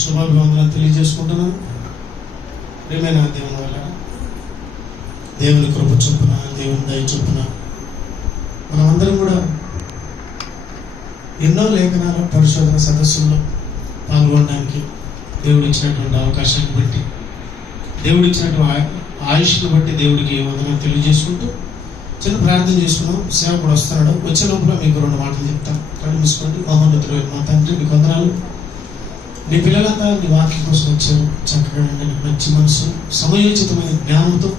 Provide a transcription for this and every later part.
శుభాభివందనాలు తెలియజేసుకుంటున్నాను. ప్రియమైన దేవుని వల్ల దేవుని కృప చొప్పున, దేవుని దయ చొప్పున మనమందరం కూడా ఎన్నో లేఖనాల పరిశోధన సదస్సుల్లో పాల్గొనడానికి దేవుడు ఇచ్చినటువంటి అవకాశాన్ని బట్టి, దేవుడు ఇచ్చినటువంటి ఆయుష్ను బట్టి దేవుడికి వందనాలు తెలియజేసుకుంటూ చిన్న ప్రార్థన చేసుకున్నాం. సేవకుడు వస్తున్నాడు. వచ్చే లోపల మీకు 2 మాటలు చెప్తాం. కళ్ళు మూసుకోండి. మహోన్నతుడైన మా తండ్రి, మీకు వందనాలు. నీ పిల్లలంతా నీ వాక్యం కోసం వచ్చారు. చక్కగా మంచి మనసు, సమయోచితమైన జ్ఞానంతో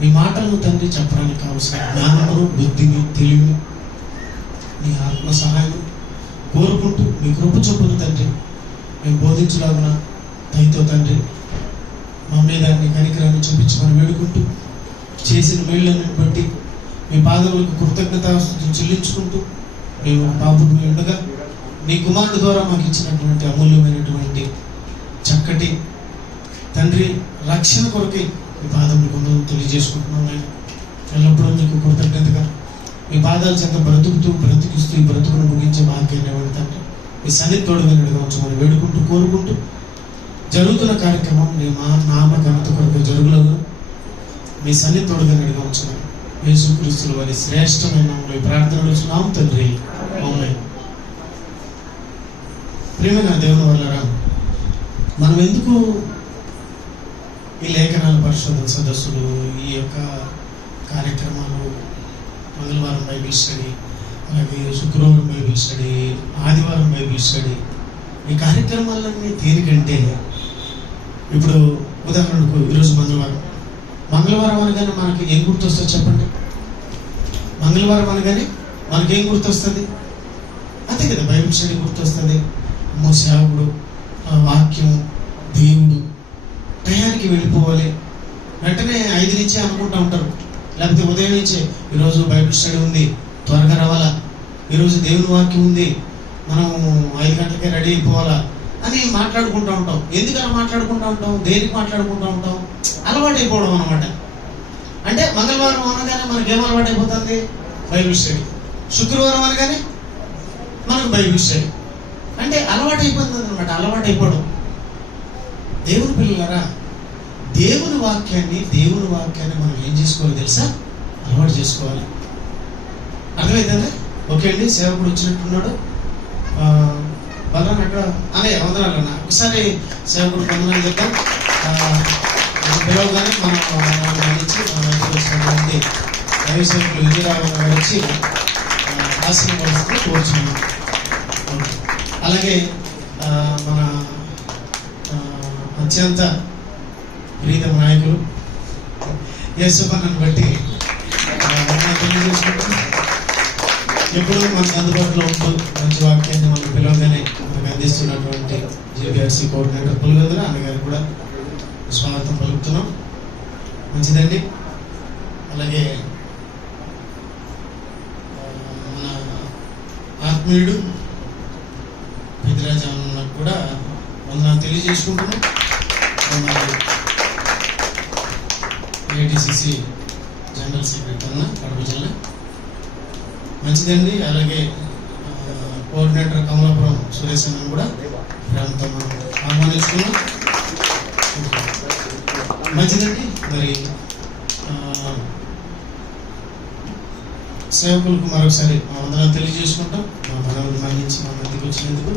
నీ మాటలను తండ్రి చెప్పడానికి కావలసిన జ్ఞానమును, బుద్ధిని, తెలివిని, నీ ఆత్మ సహాయం కోరుకుంటూ మీ కృప చొప్పున తండ్రి మేము బోధించలాగున దయతో తండ్రి మా మీద నీ కనికరాన్ని చూపించమని వేడుకుంటూ, చేసిన మేళ్ళని బట్టి మీ పాదములకు కృతజ్ఞతాస్తుతులు చెల్లించుకుంటూ, మేము పాపుడు ఉండగా నీ కుమారుడు ద్వారా మాకు ఇచ్చినటువంటి అమూల్యమైనటువంటి చక్కటి తండ్రి రక్షణ కొరకై మీ పాదములకు తెలియజేసుకుంటున్నాం. నేను ఎల్లప్పుడూ నీకు కృతజ్ఞతగా మీ పాదాల చెంత బ్రతికిస్తూ ఈ బ్రతుకును ముగించే భాగ్యాన్ని ఇవ్వండి తండ్రి. మీ సన్నిధి తోడుగా ఉంచమని వేడుకుంటూ, కోరుకుంటూ జరుగుతున్న కార్యక్రమం నీ నామ ఘనత కొరకు జరుగులను మీ సన్నిధి తోడుగా ఉంచమని యేసుక్రీస్తుల వారి శ్రేష్టమైన ప్రార్థనలు వచ్చినాం తండ్రి. ఆమేన్. ప్రియమైన దేవుని వల్ల మనం ఎందుకు ఈ లేఖనాల పరిశోధన సదస్సులు, ఈ యొక్క కార్యక్రమాలు, మంగళవారం బైబిల్ స్టడీ, అలాగే శుక్రవారం బైబిల్ స్టడీ, ఆదివారం బైబిల్ స్టడీ, ఈ కార్యక్రమాలన్నీ దేనికంటే, ఇప్పుడు ఉదాహరణకు ఈరోజు మంగళవారం అనగానే మనకి ఏం గుర్తొస్తుంది చెప్పండి? మంగళవారం అనగానే మనకేం గుర్తొస్తుంది? అంతే కదా, బైబిల్ స్టడీ గుర్తొస్తుంది. సేవకుడు, వాక్యం, దేవుడు, టయానికి వెళ్ళిపోవాలి. వెంటనే 5 నుంచే అనుకుంటూ ఉంటారు. లేకపోతే ఉదయం నుంచే ఈరోజు బైబిల్ స్టడీ ఉంది, త్వరగా రావాలా, ఈరోజు దేవుని వాక్యం ఉంది, మనం 5 గంటలకే రెడీ అయిపోవాలా అని మాట్లాడుకుంటూ ఉంటాం. ఎందుకలా మాట్లాడుకుంటూ ఉంటాం? దేనికి మాట్లాడుకుంటూ ఉంటాం? అలవాటు అయిపోవడం అనమాట. అంటే మంగళవారం అనగానే మనకేం అలవాటు అయిపోతుంది? Bible study. శుక్రవారం అనగానే మనకు బైబిల్ స్టడీ. అంటే అలవాటు అయిపోతుంది అనమాట. అలవాటు అయిపోవడం. దేవుని పిల్లలారా, దేవుని వాక్యాన్ని మనం ఏం చేసుకోవాలి తెలుసా? అలవాటు చేసుకోవాలి. అర్థమైందండి? ఓకే అండి. సేవకుడు వచ్చినట్టున్నాడు. బలరాన్ని అక్కడ అనే వందనాలు అన్న. ఒకసారి సేవకుడు వందనాలు చెప్తాం. పిలవగానే మనం ఇచ్చి వచ్చినటువంటి దైవసేవకులు విజయరావు గారు వచ్చి ఆశీర్వదిస్తూ కూర్చున్నాం. అలాగే మన అత్యంత ప్రీతమ నాయకులు యేసుపన్నను బట్టి తెలియజేసుకుంటూ, ఎప్పుడూ మనకు అందుబాటులో ఉంటూ మంచి వాక్యాన్ని మనం పిలవగానే మనకు అందిస్తున్నటువంటి జేబీఆర్సీ కోఆర్డినేటర్ పులివెందుల అన్నగారు కూడా స్వాగతం పలుకుతున్నాం. మంచిదండి. అలాగే మన ఆత్మీయుడు పెద్దిరాజు అన్నకు కూడా వందనాలు తెలియజేసుకుంటున్నాం. ఏటీసీసీ జనరల్ సెక్రటరీ అన్న కడప జిల్లా. మంచిదండి. అలాగే కోఆర్డినేటర్ కమలాపురం సురేష్ అన్న కూడా ప్రేమతో మనం ఆహ్వానిస్తున్నాం. మంచిదండి. మరి సేవకులకు మరొకసారి వందనాలు తెలియజేసుకుంటాం. మా మనవులు మరణించి మా మధ్యకి వచ్చినందుకు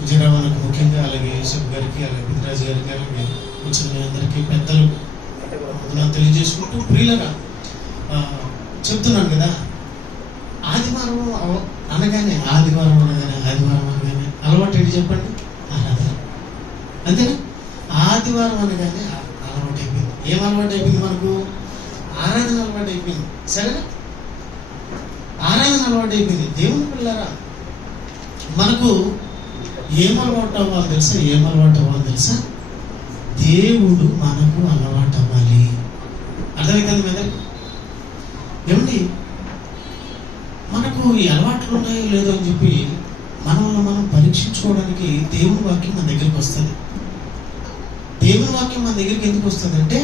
విజయరామన్నకు ముఖ్యంగా, అలాగే యూసఫ్ గారికి, అలాగే పెద్దిరాజు గారికి, అలాగే వచ్చిన మీ అందరికీ పెద్దలు వందనాలు తెలియజేసుకుంటూ, ప్రియులరా చెప్తున్నాను కదా, ఆదివారం అనగానే అలవాటు ఏంటి చెప్పండి? ఆరాధన. అంతేనా? ఆదివారం అనగానే అలవాటు అయిపోయింది. ఏం అలవాటు అయిపోయింది మనకు? ఆరాధన అలవాటు అయిపోయింది. సరేనా? ఆరాధన అలవాటు అయిపోయింది. దేవుని పిల్లరా, మనకు ఏం అలవాటు అవ్వాలి తెలుసా? దేవుడు మనకు అలవాటు అవ్వాలి. అర్థమవుతుంది కదా? ఏమండి, మనకు ఈ అలవాట్లు ఉన్నాయో లేదో అని చెప్పి మనం పరీక్షించుకోవడానికి దేవుని వాక్యం మన దగ్గరికి వస్తుంది. దేవుని వాక్యం మన దగ్గరికి ఎందుకు వస్తుంది అంటే,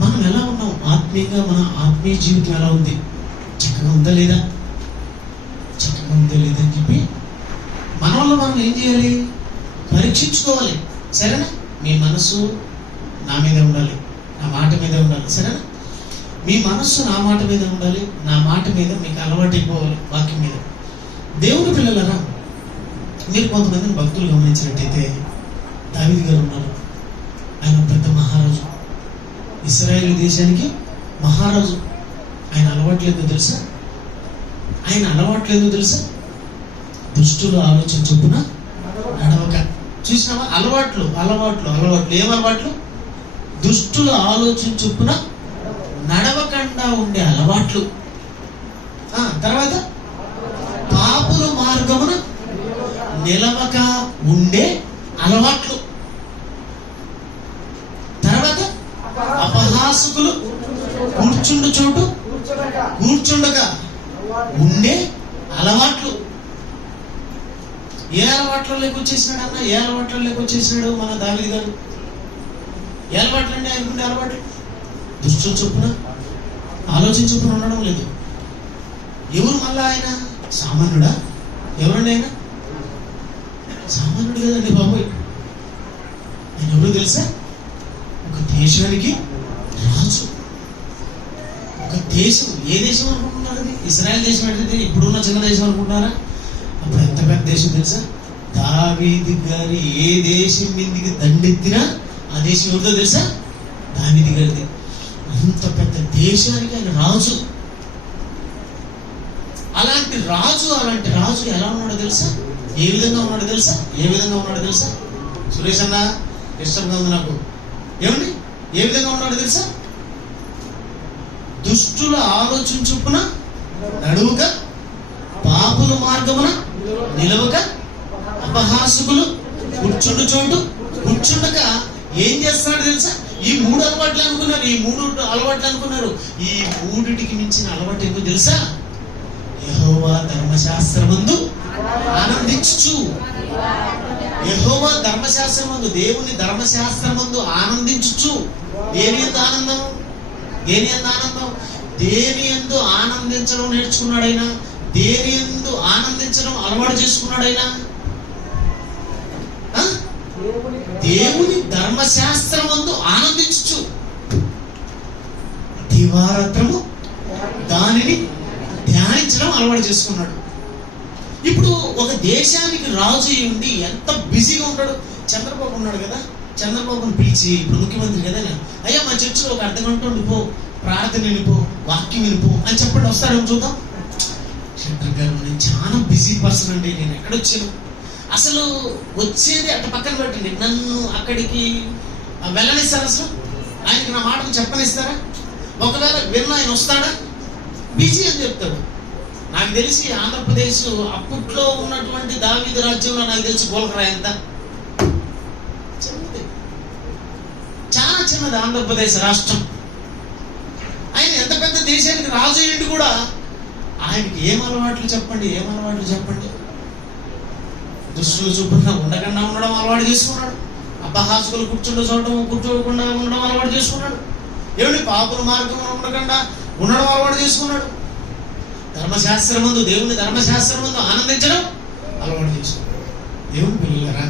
మనం ఎలా ఉన్నాం ఆత్మీయంగా, మన ఆత్మీయ జీవితం ఎలా ఉంది, చక్కగా ఉందా లేదా అని చెప్పి మనలో మనం ఏం చేయాలి? పరీక్షించుకోవాలి. సరేనా? మీ మనసు నా మీద ఉండాలి, నా మాట మీద ఉండాలి. సరేనా? మీ మనస్సు నా మాట మీద ఉండాలి, నా మాట మీద మీకు అలవాటు అయిపోవాలి, వాక్యం మీద. దేవుని పిల్లలరా, మీరు కొంతమందిని భక్తులు గమనించినట్టయితే దావీదు గారు ఉన్నారు. ఆయన పెద్ద మహారాజు, ఇశ్రాయేలు దేశానికి మహారాజు. ఆయన అలవాట్లేదు తెలుసా? ఆయన అలవాట్లేదు తెలుసా? దుష్టులు ఆలోచన చొప్పున నడవక. చూసినావా? అలవాట్లు అలవాట్లు అలవాట్లు. ఏం అలవాట్లు? దుష్టులు ఆలోచన చొప్పున నడవకుండా ఉండే అలవాట్లు. తర్వాత పాపుల మార్గమున నిలవక ఉండే అలవాట్లు. తర్వాత అపహాసకులు కూర్చుండు చోటు కూర్చుండగా ఉండే అలవాట్లు. ఏ అలవాట్లో లేకొచ్చేసినాడు అన్న? ఏ అలవాట్లో లేకొచ్చేసినాడు మన దావీదు గారు? ఏ అలవాట్లు అండి ఆయనకుండే అలవాట్లు? దుష్టుల చొప్పున ఆలోచన చొప్పున ఉండడం లేదు. ఎవరు మళ్ళా ఆయన? సామాన్యుడా? ఎవరండి ఆయన? సామాన్యుడు కదండి బాబోయ్. ఆయన ఎవరు తెలుసా? ఒక దేశానికి రాజు. ఒక దేశం. ఏ దేశం అనుకుంటున్నారు? అది ఇశ్రాయేల్ దేశం. అంటే ఇప్పుడున్న చిన్న దేశం అనుకుంటున్నారా? అప్పుడు ఎంత పెద్ద దేశం తెలుసా? దావీదు గారి ఏ దేశం మీదికి దండెత్తినా ఆ దేశం ఎవరిదో తెలుసా? దావీదు గారిది. అంత పెద్ద దేశానికి ఆయన రాజు. అలాంటి రాజు ఎలా ఉన్నాడో తెలుసా? ఏ విధంగా ఉన్నాడో తెలుసా? ఏ విధంగా ఉన్నాడో తెలుసా? సురేష్ అన్న ఇష్టంగా ఉంది నాకు. ఏమండి? ఏ విధంగా ఉన్నాడో తెలుసా? దుష్టుల ఆలోచన చొప్పున నడువుక, పాపుల మార్గమున నిలవక, అపహాసకులు కూర్చుండు చోటు కూర్చుండక ఏం చేస్తున్నాడు తెలుసా? ఈ 3 అలవాట్లు అనుకున్నారు. ఈ 3 అలవాట్లు అనుకున్నారు. ఈ 3టికి మించిన అలవాటు ఎందుకు తెలుసా? యెహోవా ధర్మశాస్త్రమందు ఆనందించుచు. యెహోవా ధర్మశాస్త్రమందు, దేవుని ధర్మశాస్త్రమందు ఆనందించుచు. దేని యందు ఆనందం? దేని యందు ఆనందం? దేని యందు ఆనందించడం నేర్చుకున్నాడైనా, దేని యందు ఆనందించడం అలవాటు చేసుకున్నాడైనా? దేవుని ధర్మశాస్త్రమందు ఆనందించు. దివారాత్రము దానిని ధ్యానించడం అలవాటు చేసుకున్నాడు. ఇప్పుడు ఒక దేశానికి రాజు ఉండి ఎంత బిజీగా ఉంటాడు. చంద్రబాబు ఉన్నాడు కదా, చంద్రబాబుని పిలిచి, ఇప్పుడు ముఖ్యమంత్రి కదా, అయ్యా మా చర్చిలో ఒక అర్ధగంట ఉండిపో, ప్రార్థన వినిపో, వాక్యం వినిపో అని చెప్పండి. వస్తాడేమో చూద్దాం. శంకర్ గారు, నేను చాలా బిజీ పర్సన్ అండి, నేను ఎక్కడొచ్చాను, అసలు వచ్చేది అట్ట పక్కన పెట్టండి, నన్ను అక్కడికి వెళ్ళనిస్తారా? అసలు ఆయనకి నా మాటలు చెప్పనిస్తారా? ఒకవేళ విన్న ఆయన వస్తాడా? బిజీ అని చెప్తాడు. నాకు తెలిసి ఆంధ్రప్రదేశ్ అప్పట్లో ఉన్నటువంటి దావీదు రాజ్యంలో నాకు తెలిసి గోల్కరా ఎంత చిన్నది, చాలా చిన్నది ఆంధ్రప్రదేశ్ రాష్ట్రం. ఆయన ఎంత పెద్ద దేశానికి రాజు అయ్యిండు కూడా ఆయనకి ఏం అలవాట్లు చెప్పండి? ఏం అలవాట్లు చెప్పండి? దుష్టులు చూపుకుండా ఉండకుండా ఉండడం అలవాటు చేసుకున్నాడు. అపహాసకులు కూర్చోకుండా ఉండడం అలవాటు చేసుకున్నాడు. ఏమిటి? పాపుల మార్గం ఉండకుండా ఉండడం అలవాటు చేసుకున్నాడు. ధర్మశాస్త్రమందు, దేవుని ధర్మశాస్త్రమందు ఆనందించడం అలవాటు చేసుకున్నాడు. దేవుని పిల్లలరా,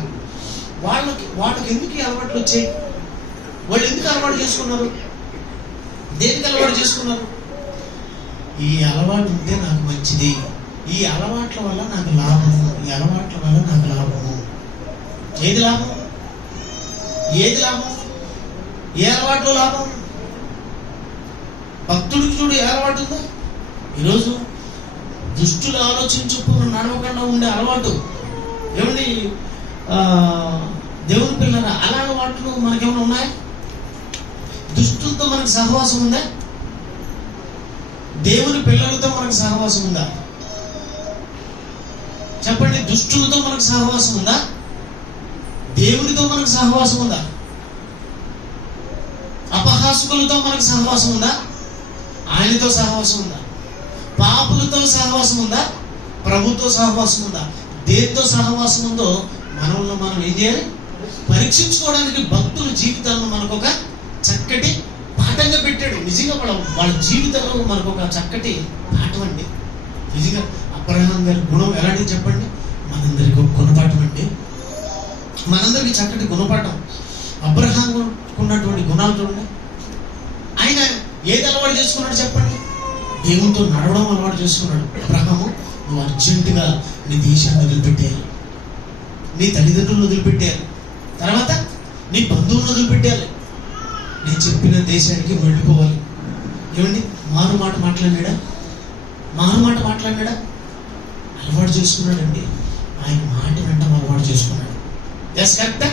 వాళ్ళకి ఎందుకు ఈ అలవాట్లు వచ్చాయి? వాళ్ళు ఎందుకు అలవాటు చేసుకున్నారు? దేనికి అలవాటు చేసుకున్నారు? ఈ అలవాటు ఉంటే నాకు మంచిది, ఈ అలవాట్ల వల్ల నాకు లాభము, ఈ అలవాట్ల వల్ల నాకు లాభము. ఏది లాభం? ఏది లాభం? ఏ అలవాట్లో లాభం? భక్తుడికి చూడు ఏ అలవాటు ఉందో. ఈరోజు దుష్టులు ఆలోచించుకు నడవకుండా ఉండే అలవాటు. ఏమండి దేవుని పిల్లల అలాగ వాటిలో మనకేమైనా ఉన్నాయా? దుష్టులతో మనకు సహవాసం ఉందా? దేవుని పిల్లలతో మనకు సహవాసం ఉందా? చెప్పండి. దుష్టులతో మనకు సహవాసం ఉందా? దేవునితో మనకు సహవాసం ఉందా? అపహాసకులతో మనకు సహవాసం ఉందా? ఆయనతో సహవాసం ఉందా? పాపులతో సహవాసం ఉందా? ప్రభుతో సహవాసం ఉందా? దేనితో సహవాసం ఉందో మనల్ని మనం ఏం చేయాలి? పరీక్షించుకోవడానికి భక్తుల జీవితాలను మనకు ఒక చక్కటి పాఠంగా పెట్టాడు. నిజంగా వాళ్ళ జీవితంలో మనకు ఒక చక్కటి పాఠం అండి. నిజంగా అబ్రహాం గారి గుణం ఎలాంటిది చెప్పండి? మన మనందరికీ ఒక గుణపాఠం అండి, మనందరికీ చక్కటి గుణపాఠం. అబ్రహాము ఉన్నటువంటి గుణాలు చూడండి. ఆయన ఏది అలవాటు చేసుకున్నాడు చెప్పండి? దేవునితో నడవడం అలవాటు చేసుకున్నాడు. అబ్రహాము, నువ్వు అర్జెంటుగా నీ దేశాన్ని వదిలిపెట్టేయాలి, నీ తల్లిదండ్రులను వదిలిపెట్టేయాలి, తర్వాత నీ బంధువులను వదిలిపెట్టేయాలి, నేను చెప్పిన దేశానికి వెళ్ళిపోవాలి. ఏమండి, మారు మాట మాట్లాడినాడా? అలవాటు చేసుకున్నాడండి. ఆయన మాట వినడం అలవాటు చేసుకున్నాడు. ఎస్, కరెక్టా?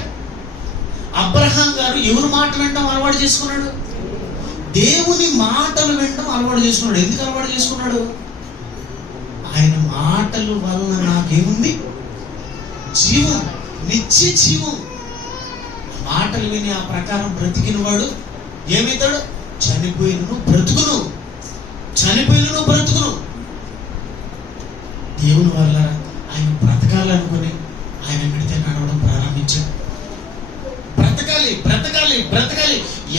అబ్రహాం గారు ఎవరు మాట వినడం అలవాటు చేసుకున్నాడు? దేవుని మాటలు వినడం అలవాటు చేసుకున్నాడు. ఎందుకు అలవాటు చేసుకున్నాడు? ఆయన మాటల వలన నాకేముంది? జీవం, నిత్య జీవం. మాటలు విని ఆ ప్రకారం బ్రతికిన వాడు ఏమవుతాడు? చనిపోయినను బ్రతుకును. దేవుని వల్ల ఆయన బ్రతకాలనుకుని ఆయన విడితే నడవడం ప్రారంభించాడు. బ్రతకాలి,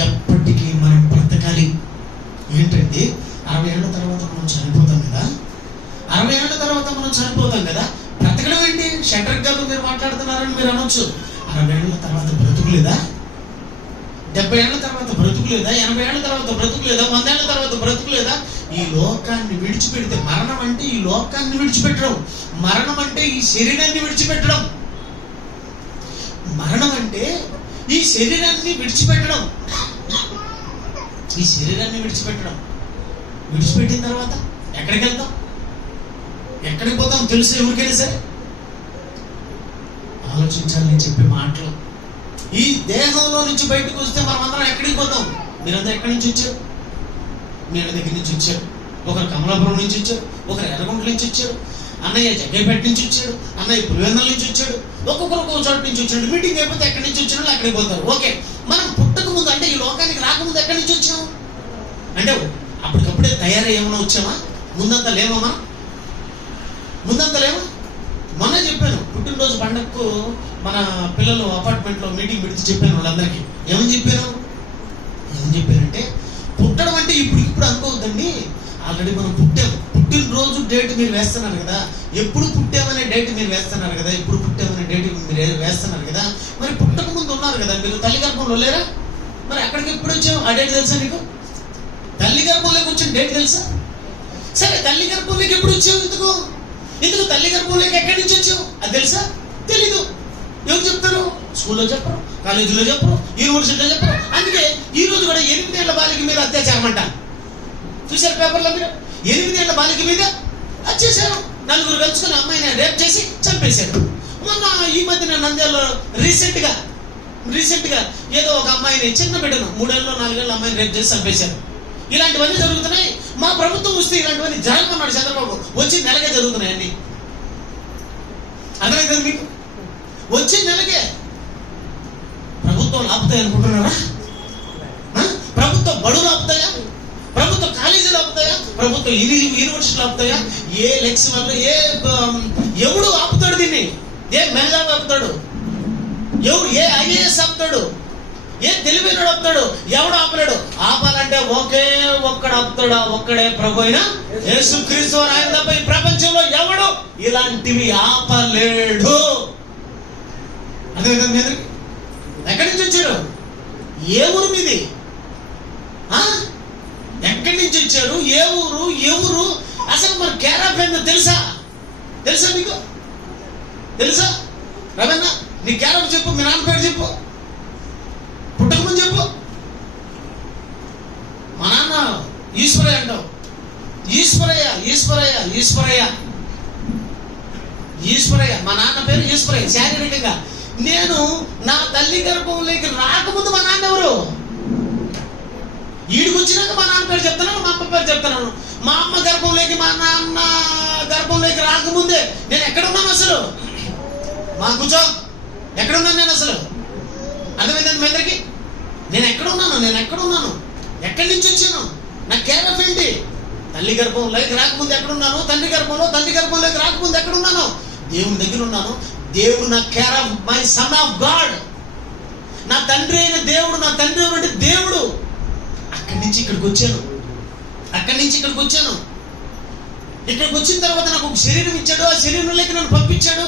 ఎప్పటికీ మనం బ్రతకాలి. ఏంటంటే 60 ఏళ్ల తర్వాత మనం చనిపోతాం కదా. బ్రతకడం ఏంటి? షట్రక్ గారు మీరు మాట్లాడుతున్నారని మీరు అనొచ్చు. 60 ఏళ్ల తర్వాత బ్రతుకులేదా? 70 ఏళ్ల తర్వాత బ్రతుకులేదా? 80 ఏళ్ల తర్వాత బ్రతుకులేదా? 100 ఏళ్ల తర్వాత బ్రతుకులేదా? ఈ లోకాన్ని విడిచిపెడితే, మరణం అంటే ఈ లోకాన్ని విడిచిపెట్టడం, మరణం అంటే ఈ శరీరాన్ని విడిచిపెట్టడం, మరణం అంటే ఈ శరీరాన్ని విడిచిపెట్టడం. విడిచిపెట్టిన తర్వాత ఎక్కడికి వెళ్తాం? ఎక్కడికి పోతాం తెలుసు ఎవరికైనా సరే? ఆలోచించాలి నేను చెప్పే మాటలు. ఈ దేహంలో నుంచి బయటకు వస్తే మనం అందరం ఎక్కడికి పోతాం? మీరందరూ ఎక్కడి నుంచి వచ్చారు? మీ దగ్గర నుంచి వచ్చారు, ఒకరు కమలాపురం నుంచి వచ్చారు, ఒకరు ఎర్రగుంట నుంచి వచ్చారు, అన్నయ్య జగ్గైపేట నుంచి వచ్చాడు, అన్నయ్య పులివెందుల నుంచి వచ్చాడు, ఒక్కొక్కరు ఒక్కొక్క చోట నుంచి వచ్చాడు. మీటింగ్ అయిపోతే ఎక్కడి నుంచి వచ్చాడు అక్కడికి పోతారు. ఓకే, మనం పుట్టక ముందు అంటే ఈ లోకానికి రాకముందు ఎక్కడి నుంచి వచ్చాము? అంటే అప్పటికప్పుడే తయారై ఏమైనా వచ్చామా? ముందంతా లేమా? మొన్న చెప్పాను, పుట్టినరోజు పండగకు మన పిల్లలు అపార్ట్మెంట్లో మీటింగ్ పెడితే చెప్పాను వాళ్ళందరికీ. ఏమని చెప్పారంటే, పుట్టడం అంటే ఇప్పుడు అనుకోవద్దండి, ఆల్రెడీ మనం పుట్టాము. పుట్టినరోజు డేట్ మీరు వేస్తున్నారు కదా, ఎప్పుడు పుట్టామనే డేట్ మీరు వేస్తున్నారు కదా, మీరు వేస్తున్నారు కదా. మరి పుట్టక ముందు ఉన్నారు కదా మీరు, తల్లి గర్భంలో లేరా? మరి అక్కడికి ఎప్పుడు వచ్చాము? ఆ డేట్ తెలుసా నీకు? తల్లి గర్భంలోకి వచ్చిన డేట్ తెలుసా? సరే, తల్లి గర్భంలోకి ఎప్పుడు వచ్చావు? ఎందుకు తల్లి గర్భంలోకి ఎక్కడి నుంచి వచ్చావు అది తెలుసా? తెలీదు. ఎవరు చెప్తారు? స్కూల్లో చెప్పరు, కాలేజీలో చెప్పరు, యూనివర్సిటీలో చెప్పరు. అందుకే ఈ రోజు కూడా 8 ఏళ్ల బాలిక మీద అత్యాచారం అంట. చూశారు పేపర్లో మీరు? 8 ఏళ్ల బాలిక మీద వచ్చేసారు. 4 కలుసుకుని అమ్మాయిని రేప్ చేసి చంపేశారు. మొన్న ఈ మధ్యన నంద్యాలలో రీసెంట్ గా ఏదో ఒక అమ్మాయిని, చిన్న బిడ్డను, 3 ఏళ్ళలో 4 ఏళ్ళ అమ్మాయిని రేప్ చేసి చంపేశారు. ఇలాంటివన్నీ జరుగుతున్నాయి. మా ప్రభుత్వం వస్తే ఇలాంటివన్నీ జరగమన్నాడు చంద్రబాబు. వచ్చి నెలకే జరుగుతున్నాయి అన్ని. అర్థమైంది మీకు? వచ్చి నెలకే. ప్రభుత్వం ఆపుతాయి అనుకుంటున్నారా? ప్రభుత్వ బడులు ఆపుతాయా? ప్రభుత్వ కాలేజీలు ఆపుతాయా? ప్రభుత్వ యూనివర్సిటీలు ఆపుతాయా? ఏ లెక్చరర్, ఎవడు ఆపుతాడు దీన్ని? ఏ మేధావి ఆపుతాడు? ఏ ఐఏఎస్ ఆపుతాడు? ఏ తెలివైన ఆపుతాడు? ఎవడు ఆపలేడు. ఆపాలంటే ఒకే ఒక్కడు ఆపుతాడు. ఒక్కడే ప్రభు అయిన యేసుక్రీస్తు. ఆయన తప్ప ఈ ప్రపంచంలో ఎవడు ఇలాంటివి ఆపలేడు. అర్థమైందా? ఎక్కడి నుంచి వచ్చారు? ఏ ఊరు మీది? ఎక్కడి నుంచి వచ్చారు? ఏ ఊరు? ఎవరు? అసలు మన కేరాఫ్ ఏందో తెలుసా మీకు? తెలుసా? రవన్న, నీ కేరాఫ్ చెప్పు, మీ నాన్న పేరు చెప్పు, పుట్టకముందు చెప్పు. మా నాన్న ఈశ్వరయ్య అంటావు. ఈశ్వరయ్య మా నాన్న పేరు ఈశ్వరయ్య. శారీరకంగా నేను నా తల్లి గర్భంలోకి రాకముందు మా నాన్న ఎవరు? ఈడికి వచ్చినాక మా నాన్న పేరు చెప్తున్నాను, మా అమ్మ పేరు చెప్తున్నాను. మా అమ్మ గర్భంలోకి, మా నాన్న గర్భంలోకి రాకముందే నేను ఎక్కడున్నాను అసలు? మా కూర్చో, ఎక్కడున్నాను నేను అసలు? అర్థమైందండి మీ అందరికి? నేను ఎక్కడున్నాను? ఎక్కడి నుంచి వచ్చాను? నా కేరఫ్ ఏంటి? తల్లి గర్భంలోకి రాకముందు ఎక్కడున్నాను? తండ్రి గర్భంలోకి రాకముందు ఎక్కడున్నాను? దేవుని దగ్గర ఉన్నాను. దేవుడు నా care of, my son of God. నా తండ్రి అయిన దేవుడు, నా తండ్రి అంటే దేవుడు. అక్కడి నుంచి ఇక్కడికి వచ్చాను. ఇక్కడికి వచ్చిన తర్వాత నాకు ఒక శరీరం ఇచ్చాడు. ఆ శరీరంలోకి నన్ను పంపించాడు.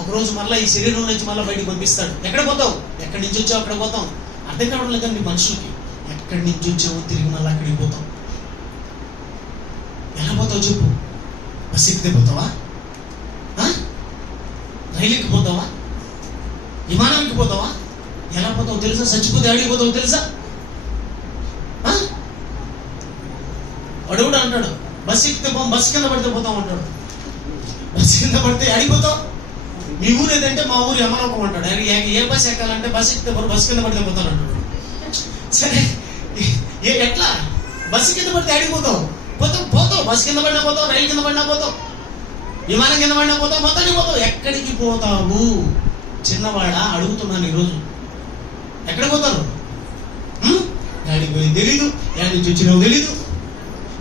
ఒకరోజు మళ్ళీ ఈ శరీరం నుంచి మళ్ళీ బయటకు పంపిస్తాడు. ఎక్కడ పోతావు? ఎక్కడి నుంచి వచ్చావు అక్కడ పోతాం. అర్థం కావడం లేదండి మనుషులకి. ఎక్కడి నుంచి వచ్చావో తిరిగి మళ్ళీ అక్కడికి పోతాం. ఎలా పోతావు చెప్పు? బస్సు ఎక్కితే పోతావా? రైలు ఎక్కిపోతావా? విమానం ఎక్కిపోతావా? ఎలా పోతావు తెలుసా? చచ్చిపోతే అడిగిపోతావు తెలుసా? అడుగుడు అంటాడు బస్సు ఎక్కితే పోం, బస్సు కింద పడితే పోతాం అంటాడు. బస్సు కింద పడితే అడిగిపోతావు. మీ ఊరు ఏదంటే మా ఊరు యమలోకం అంటాడు. ఏ బస్సు ఎక్కాలంటే బస్సు ఎక్కితే బస్సు కింద పడితే పోతాను అంటాడు. సరే ఎట్లా? బస్సు కింద పడితే అడిగిపోతావు. పోతావు బస్సు కింద పడినా పోతావు, రైలు కింద పడినా పోతావు, విమానం కింద పడినా పోతావు, మొత్తానికి పోతావు. ఎక్కడికి పోతావు? చిన్నవాడా అడుగుతున్నాను ఈరోజు. ఎక్కడికి పోతారు? గాడికి పోయింది తెలీదు, ఎక్కడి నుంచి వచ్చినావు తెలీదు,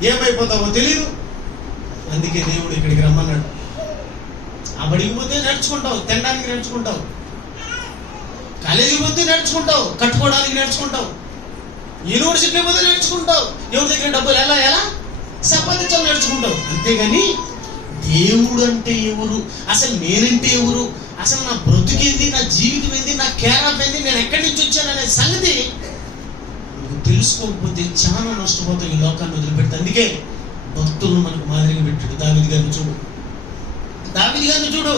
ఏమైపోతావో తెలీదు. అందుకే దేవుడు ఇక్కడికి రమ్మన్నాడు. ఆ బడికి పోతే నేర్చుకుంటావు, తినడానికి నేర్చుకుంటావు, కాలేజీకి పోతే నేర్చుకుంటావు, కట్టుకోవడానికి నేర్చుకుంటావు, యూనివర్సిటీకి పోతే నేర్చుకుంటావు, ఎవరి దగ్గర డబ్బులు ఎలా సంపాదించాలి నేర్చుకుంటావు. అంతేగాని దేవుడు అంటే ఎవరు, అసలు నేనంటే ఎవరు, అసలు నా బ్రతుకేంది, నా జీవితం ఏంది, నా కేరాఫ్ ఏంది, నేను ఎక్కడి నుంచి వచ్చాననే సంగతి నువ్వు తెలుసుకోకపోతే చాలా నష్టపోతావు ఈ లోకాన్ని వదిలిపెడితే. అందుకే భక్తులను మనకు మాదిరిగా పెట్టాడు. దావీదు గారిని చూడు.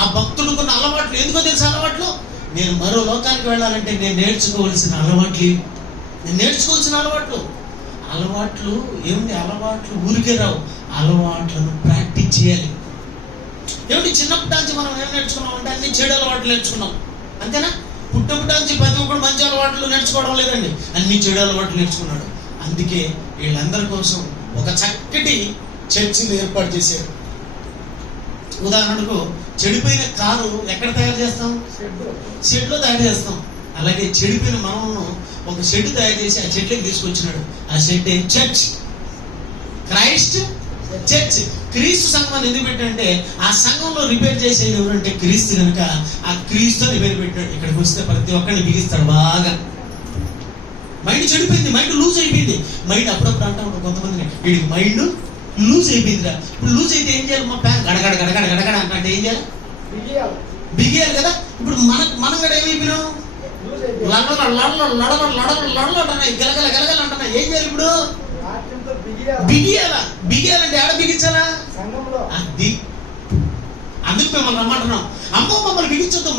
ఆ భక్తుడుకున్న అలవాట్లు ఎందుకో తెలుసు? అలవాట్లు నేను మరో లోకానికి వెళ్ళాలంటే నేను నేర్చుకోవాల్సిన అలవాట్లు ఏమిటి? అలవాట్లు ఊరికే రావు. అలవాట్లను ప్రాక్టీస్ చేయాలి. ఏమిటి? చిన్నప్పటి నుంచి మనం ఏం నేర్చుకున్నాం అంటే అన్ని చెడు అలవాట్లు నేర్చుకున్నాం. అంతేనా? పుట్టప్పటి నుంచి ప్రతి ఒక్కరు మంచి అలవాట్లు నేర్చుకోవడం లేదండి, అన్ని చెడు అలవాట్లు నేర్చుకున్నాడు. అందుకే వీళ్ళందరి కోసం ఒక చక్కటి చర్చిని ఏర్పాటు చేశారు. ఉదాహరణకు చెడిపోయిన కారు ఎక్కడ తయారు చేస్తాం? షెడ్లో తయారు చేస్తాం. అలాగే చెడిపోయిన మనల్ని ఒక షెడ్ తయారు చేసి ఆ చెట్లకి తీసుకొచ్చినాడు. ఆ షెడ్ చర్చ్, క్రైస్ట్ చర్చ్. క్రీస్తు సంఘం అని ఎందుకు పెట్టాడంటే ఆ సంఘంలో రిపేర్ చేసేది ఎవరంటే క్రీస్తు కనుక ఆ క్రీస్తు రిపేర్ పెట్టాడు. ఇక్కడికి వస్తే ప్రతి ఒక్కరిని బిగిస్తాడు బాగా. మైండ్ చెడిపోయింది, మైండ్ లూజ్ అయిపోయింది. మైండ్ అప్పుడప్పుడు అంటా ఉంటాం కొంతమందిని, వీడికి మైండ్ లూజ్ అయిపోయిందిరా. ఇప్పుడు లూజ్ అయితే ఏం చేయాలి? మా ప్యాన్ గడగడ అంటే ఏం చేయాలి? బిగియాలి కదా. ఇప్పుడు మనం కూడా ఏమైపోయినాం? గలగల అంటున్నా. ఏం చేయాలి ఇప్పుడు? బిగియాలంటే ఆడ బిగించాలా? అది అందుకు మిమ్మల్ని రమ్మంటున్నాం. అమ్మో మమ్మల్ని బిగించొద్దు,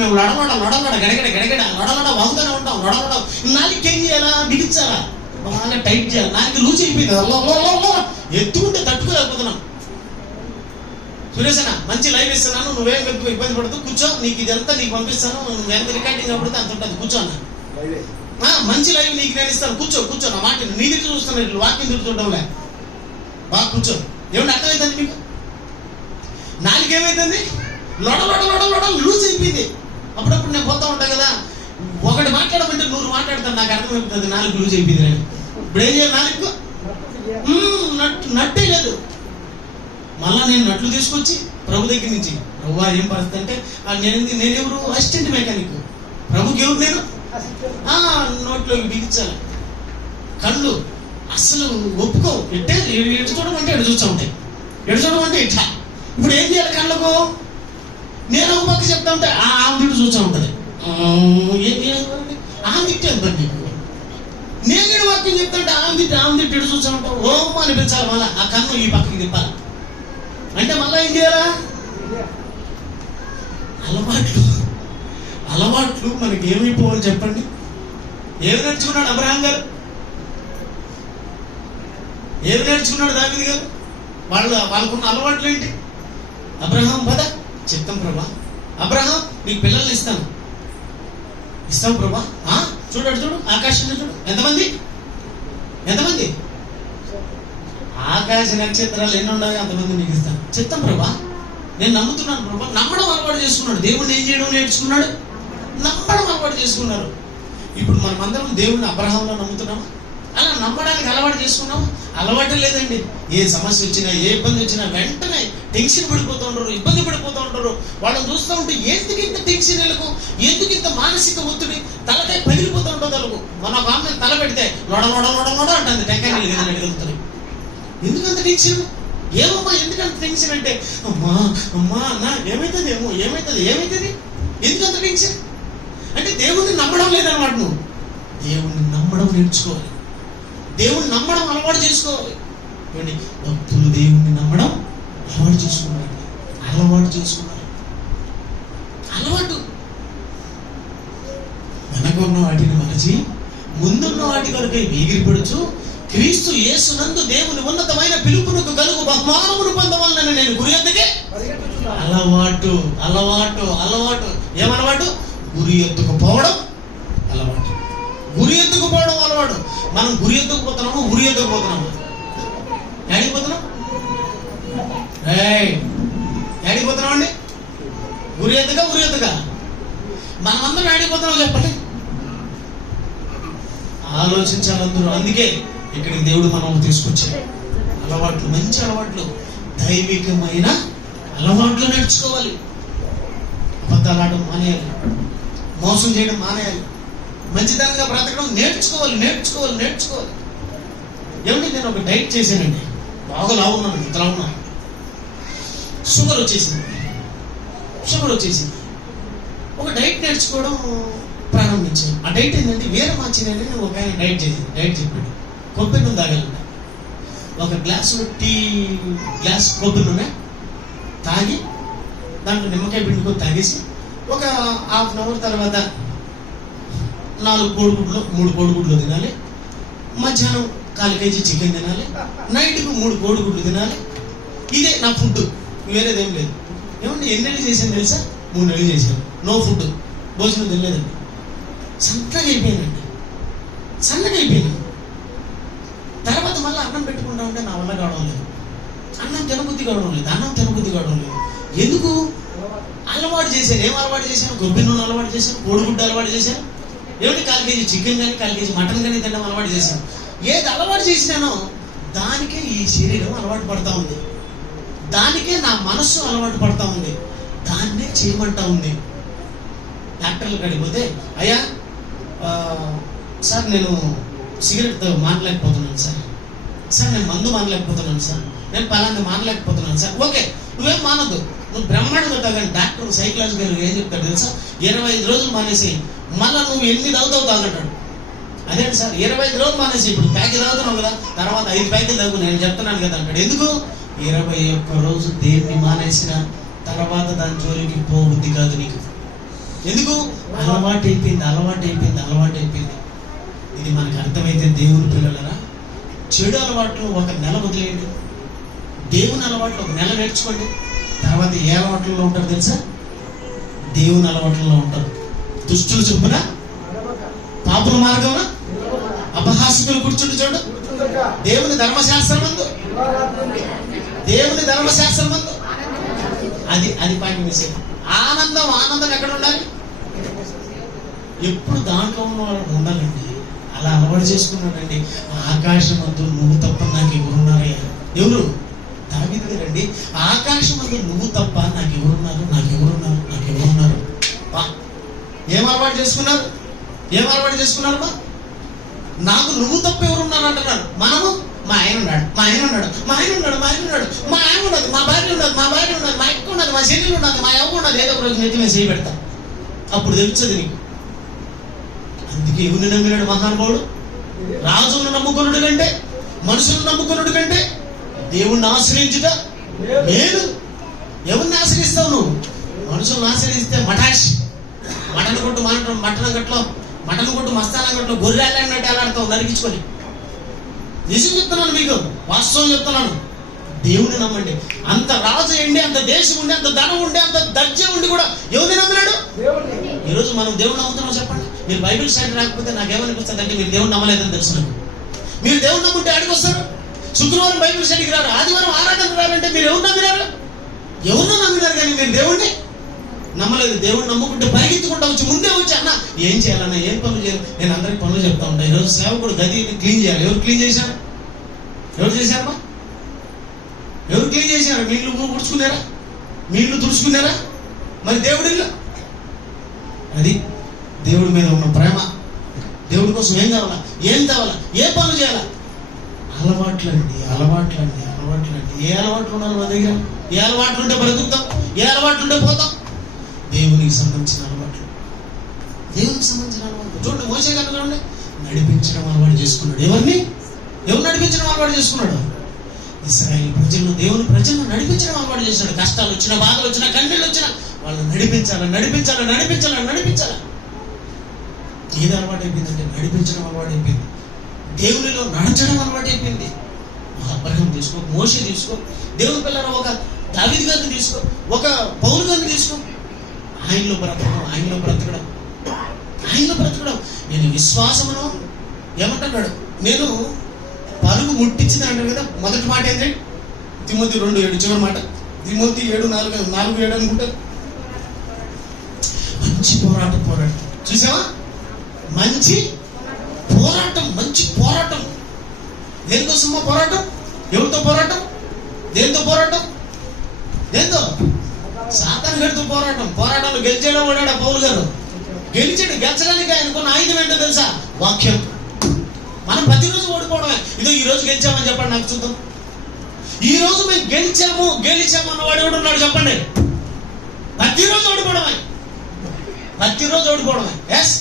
మేము లడలడ గడగడ వాగుతూనే ఉంటాం. నాలుగు ఏం చేయాలా? బిగించాలా? బాగా టైట్ చేయాలి. నాలుగు లూజ్ అయిపోయింది, ఎత్తుకుంటే తట్టుకోలేకపోతున్నాం. సురేష్ అన్న మంచి లైవ్ ఇస్తున్నాను, నువ్వేం ఇబ్బంది పడదు, కూర్చో, నీకు ఇదంతా నీకు పంపిస్తాను, నువ్వు ఎంత రికార్డింగ్ అప్పుడు అంత ఉంటుంది, కూర్చో అన్న. మంచి లైవ్ నీకు నేను ఇస్తాను, కూర్చో నా మాట నీ దగ్గర చూస్తాను, ఇట్లా వాకింగ్ తిరుగుతుండవులే, బాగా కూర్చో. ఏమన్నా అర్థమవుతుంది మీకు? నాలుగేమైతుంది? లొడ లూజ్ అయిపోయింది. అప్పుడప్పుడు నేను పోతా ఉంటాను కదా, ఒకటి మాట్లాడమంటే 100 మాట్లాడతాను, నాకు అర్థమైపోతుంది నాలుగు లూజ్ అయిపోయింది అని. ఇప్పుడు ఏం చేయాలి? నాలుగు నట్టే లేదు. మళ్ళా నేను నట్లు తీసుకొచ్చి ప్రభు దగ్గర నుంచి, ప్రభు ఏం పరిస్థితి అంటే నేనెవరు? Assistant mechanic. ప్రభుకి ఎవరు? నేను నోట్లోకి బిగించాలి. కళ్ళు అస్సలు ఒప్పుకో, ఎటు చూడమంటే ఎటు చూస్తూ ఉంటాయి, ఎటు చూడమంటే ఇట్లా. ఇప్పుడు ఏం చేయాలి? కళ్ళకు నేను ఒక పక్క చెప్తా ఉంటే ఆమె తిట్టు చూస్తూ ఉంటుంది. ఆమె తిట్టాను మరి నీకు, నేను వాక్యం చెప్తుంటే ఆమె తిట్టి ఎటు చూస్తూ ఉంటావు. ఓం అనిపించాలి. మళ్ళీ ఆ కన్ను ఈ పక్కకి తిప్పాలి అంటే మళ్ళీ ఏం చేయాలా? అలవాట్లు మనకి ఏమైపోవాలి చెప్పండి? ఏమి నేర్చుకున్నాడు అబ్రహాం గారు? ఏమి నేర్చుకున్నాడు దావీదు గారు? వాళ్ళకున్న అలవాట్లు ఏంటి? అబ్రహాం పద చెప్తాం ప్రభా, అబ్రహాం నీకు పిల్లల్ని ఇస్తాం ప్రభా. చూడు ఆకాశంలో చూడు, ఎంతమంది ఆకాశ నక్షత్రాలు ఎన్ని ఉన్నాయో అంతమంది నీకు ఇస్తాను. చెప్తాం ప్రభా, నేను నమ్ముతున్నాను ప్రభా. నమ్మడం అలవాటు చేసుకున్నాడు. దేవుడిని ఏం చేయడం నేర్చుకున్నాడు? నమ్మడం అలవాటు చేసుకున్నారు. ఇప్పుడు మనం అందరం దేవుడిని అబ్రహాంలో నమ్ముతున్నామా? అలా నమ్మడానికి అలవాటు చేసుకున్నాము? అలవాటు లేదండి. ఏ సమస్య వచ్చినా, ఏ ఇబ్బంది వచ్చినా వెంటనే టెన్షన్ పడిపోతూ ఉంటారు, ఇబ్బంది పడిపోతూ ఉంటారు. వాళ్ళని చూస్తూ ఉంటే ఎందుకు ఇంత టెన్షన్, ఎందుకు ఇంత మానసిక ఒత్తిడి, తలకాయ పగిలిపోతూ ఉంటుంది వాళ్ళకు. మన ఆమె తల పెడితే లొడ అంటుంది, టెంకాయ నీళ్ళు ఎదుగుతుంది. ఎందుకంత టెన్షన్? ఏమమ్మా ఎందుకంత టెన్షన్ అంటే, అమ్మా అమ్మా అన్న ఏమవుతుంది ఏమవుతుంది ఎందుకంత టెన్షన్ అంటే దేవుణ్ణి నమ్మడం లేదన్నమాట. నువ్వు దేవుణ్ణి నమ్మడం నేర్చుకోవాలి, దేవుణ్ణి నమ్మడం అలవాటు చేసుకోవాలి. భక్తులు దేవుణ్ణి నమ్మడం అలవాటు చేసుకున్నారు. అలవాటు వెనకున్న వాటిని మరచి ముందున్న వాటి కొరకై వేగిరిపడుచు క్రీస్తు యేసునందు దేవుని ఉన్నతమైన పిలుపునకు కలుగు బహుమానమును పొందవలనని నేను గురి ఎత్తుకే అలవాటు. ఏమలవాటు? గురి ఎత్తుకుపోవడం అలవాటు. మనం గురి ఎత్తుకుపోతున్నాము. ఏడిపోతున్నాం అండి. గురి ఎత్తుగా మనమందరం ఏడిపోతున్నాం చెప్పండి. ఆలోచించాలి అందరూ. అందుకే ఇక్కడికి దేవుడు మనం తీసుకొచ్చాడు. అలవాట్లు, మంచి అలవాట్లు, దైవికమైన అలవాట్లు నేర్చుకోవాలి. అబద్ధాలు ఆడడం మానేయాలి, మోసం చేయడం మానేయాలి, మంచితనంగా బ్రతకడం నేర్చుకోవాలి. ఏమంటే నేను ఒక డైట్ చేశానండి, బాగా లావున్నాను, ఇంత లావున్నాను. షుగర్ వచ్చేసింది. ఒక డైట్ నేర్చుకోవడం ప్రారంభించాను. ఆ డైట్ ఏంటంటే వేరే మార్చినని ఒక ఆయన డైట్ చెప్పాడు. కొబ్బరి నూనె తాగాలంట. ఒక గ్లాసులో గ్లాస్ కొబ్బరి నూనె తాగి దాంట్లో నిమ్మకాయ పిండుకొని తాగేసి ఒక హాఫ్ అన్ అవర్ తర్వాత 4 కోడిగుడ్లు 3 కోడిగుడ్లు తినాలి. మధ్యాహ్నం 1/4 కేజీ చికెన్ తినాలి. నైట్కు 3 కోడిగుడ్లు తినాలి. ఇదే నా ఫుడ్, వేరేదేం లేదు. ఏమంటే ఎన్ని నెలలు చేశాను తెలుసా? 3 నెలలు చేశాను. నో ఫుడ్, భోజనం తినలేదండి. సన్నగా అయిపోయాను. తర్వాత మళ్ళీ అన్నం పెట్టుకుంటా ఉంటే నా వల్ల కావడం లేదు. అన్నం తినబుద్ధి కావడం లేదు. ఎందుకు? అలవాటు చేశాను. ఏం అలవాటు చేశాను? కొబ్బరి నూనె అలవాటు చేశాను, కోడిగుడ్డు అలవాటు చేశాను. ఏమిటి 1/4 కేజీ చికెన్ కానీ 1/4 కేజీ మటన్ కానీ తినడం అలవాటు చేశాను. ఏది అలవాటు చేసినానో దానికే ఈ శరీరం అలవాటు పడతా ఉంది, దానికే నా మనస్సు అలవాటు పడతా ఉంది, దాన్నే చేయమంటా ఉంది. డాక్టర్లు కడిగిపోతే, అయ్యా సార్ నేను సిగరెట్ మానలేకపోతున్నాను సార్ నేను మందు మానలేకపోతున్నాను సార్, నేను పలానా మానలేకపోతున్నాను సార్. ఓకే, నువ్వేం మానద్దు, నువ్వు బ్రహ్మాండంగా తాగండి. డాక్టర్ సైకలాజికల్ ఏం చెప్తాడు తెలుసా? 25 రోజులు మానేసి మళ్ళీ నువ్వు ఎన్ని తాగుతావు తాగంటాడు. అదేంటి సార్ 25 రోజులు మానేసి ఇప్పుడు ప్యాకెట్ తాగుతున్నావు కదా, తర్వాత 5 ప్యాకెట్లు తాగు, నేను చెప్తున్నాను కదా అంటాడు. ఎందుకు? 21 రోజు దేన్ని మానేసిన తర్వాత దాని జోలికి పోబుద్ధి కాదు నీకు. ఎందుకు? అలవాటు అయిపోయింది. ఇది మనకు అర్థమైతే దేవుని పిల్లలరా, చెడు అలవాట్లు 1 నెల వదిలేయండి, దేవుని అలవాట్లు 1 నెల నేర్చుకోండి. తర్వాత ఏ అలవాట్లలో ఉంటారు తెలుసా? దేవుని అలవాట్లలో ఉంటారు. దుష్టులు చొప్పున, పాపుల మార్గమున, అపహాస్యకులు కూర్చుంటూ చూడు. దేవుని ధర్మశాస్త్రం మందు అది పాయింట్ మిస్. ఆనందం ఎక్కడ ఉండాలి? ఎప్పుడు దాంట్లో ఉండాలండి. అలా అలవాటు చేసుకున్నాడండి. ఆకాశమందు నువ్వు తప్ప నాకు ఎవరున్నారయ్యా? ఎవరు? దావీదు గారండి. ఆకాశమందు నువ్వు తప్ప నాకు ఎవరున్నారు? ఏం అలవాటు చేసుకున్నారు? నాకు నువ్వు తప్ప ఎవరున్నారు అంటున్నారు. మనము మా ఆయన ఉన్నాడు, మా ఆయన ఉన్నది, మా భార్య ఉన్నది, మా అక్క ఉన్నది, మా చెల్లెలు ఉన్నది, మా అవ్వ ఉన్నది. ఏదో ఒక రోజు నెత్తి మీద చేయి పెడతా, అప్పుడు తెలుస్తుంది నీకు. అందుకే ఎవరిని నమ్మినాడు మహానుభావుడు? రాజులను నమ్ముకున్నాడు కంటే, మనుషులను నమ్ముకున్నాడు కంటే దేవుణ్ణి ఆశ్రయించుట మేలు. ఎవరిని ఆశ్రయిస్తావు నువ్వు? మనుషులను ఆశ్రయిస్తే మటన్ కొట్టు మస్తానం గట్లో గొర్రెలాడినట్టు ఎలాడతావు నరికించుకొని. నిజం చెప్తున్నాను, మీకు వాస్తవం చెప్తున్నాను. దేవుని నమ్మండి. అంత రాజు ఉండి, అంత దేశం ఉండి, అంత ధనం ఉండి, అంత దర్జం ఉండి కూడా ఎవరిని నమ్మినాడు? ఈరోజు మనం దేవుని నమ్ముతున్నాం చెప్పండి. మీరు బైబిల్ స్టడీ రాకపోతే నాకేమనిపిస్తుంది అంటే మీరు దేవుని నమ్మలేదని తెలుసు నాకు. మీరు దేవుని నమ్ముంటే ఆడికి వస్తారు. శుక్రవారం బైబిల్ స్టడీకి రారు, ఆదివారం ఆరాధన రారంటే మీరు ఎవరు నమ్మినారు కానీ మీరు దేవుణ్ణి నమ్మలేదు. దేవుడిని నమ్ముకుంటే పరిగెత్తుకుంటా వచ్చి ముందే వచ్చి, అన్న ఏం చేయాలన్నా, ఏం పనులు చేయాలి, నేను అందరికి పనులు చెప్తా ఉంటాను. ఈరోజు సేవకుడు గది క్లీన్ చేయాలి. ఎవరు క్లీన్ చేశారు? ఎవరు చేశారమ్మా? ఎవరు క్లీన్ చేశారు? మీ ఇల్లు పుడుచుకున్నారా? మీ ఇల్లు తుడుచుకున్నారా? మరి దేవుడి ఇల్లు అది. దేవుడి మీద ఉన్న ప్రేమ, దేవుడి కోసం ఏం కావాలా, ఏ పనులు చేయాలా? అలవాట్లండి. అలవాట్లు అండి. ఏ అలవాట్లు ఉండాలి మన దగ్గర? ఏ అలవాట్లు ఉంటే బ్రతుకుతాం, ఏ అలవాట్లు ఉంటే పోతాం? దేవునికి సంబంధించిన అలవాట్లు, దేవునికి సంబంధించిన అలవాట్లు. చూడండి, మోషే గారు చూడండి, నడిపించడం అలవాటు చేసుకున్నాడు. ఎవరు నడిపించడం అలవాటు చేసుకున్నాడు? ఇశ్రాయేలు ప్రజలను, దేవుని ప్రజలను నడిపించడం అలవాటు చేశాడు. కష్టాలు వచ్చినా, బాధలు వచ్చినా, కన్నీళ్ళు వచ్చినా వాళ్ళని నడిపించాలి. ఏది అలవాటు అయిపోయిందంటే నడిపించడం అలవాటు అయిపోయింది. దేవునిలో నడచడం అలవాటు అయిపోయింది. అబ్రహాం తీసుకో, మోషే తీసుకో, దేవుని పిల్లలు ఒక దావీదు గారిని తీసుకో, ఒక పౌలు గారిని తీసుకో. ఆయనలో బ్రతకడం. నేను విశ్వాసమును ఏమంటున్నాడు? నేను పరుగు ముట్టించింది అంటాడు కదా. మొదటి మాట ఏంటంటే తిమోతి 2:7, చివరి మాట తిమోతి 7:4 అనుకుంటారు. మంచి పోరాటం. చూసావా? మంచి పోరాటం. దేనికోసమో పోరాటం? ఎవరితో పోరాటం? దేంతో? సాతాను గారితో పోరాటంలో గెలిచాడో వాడాడా పౌలు గారు? గెలిచడానికి ఆయనకున్న ఆయుధం ఏంటో తెలుసా? వాక్యం. మనం ప్రతిరోజు ఓడిపోవడమే. ఇదో ఈ రోజు గెలిచామని చెప్పండి, నాకు చూద్దాం. ఈ రోజు మేము గెలిచాము అన్నవాడు ఎవడు ఉన్నాడు చెప్పండి? ప్రతిరోజు ఓడిపోవడమే. ఎస్,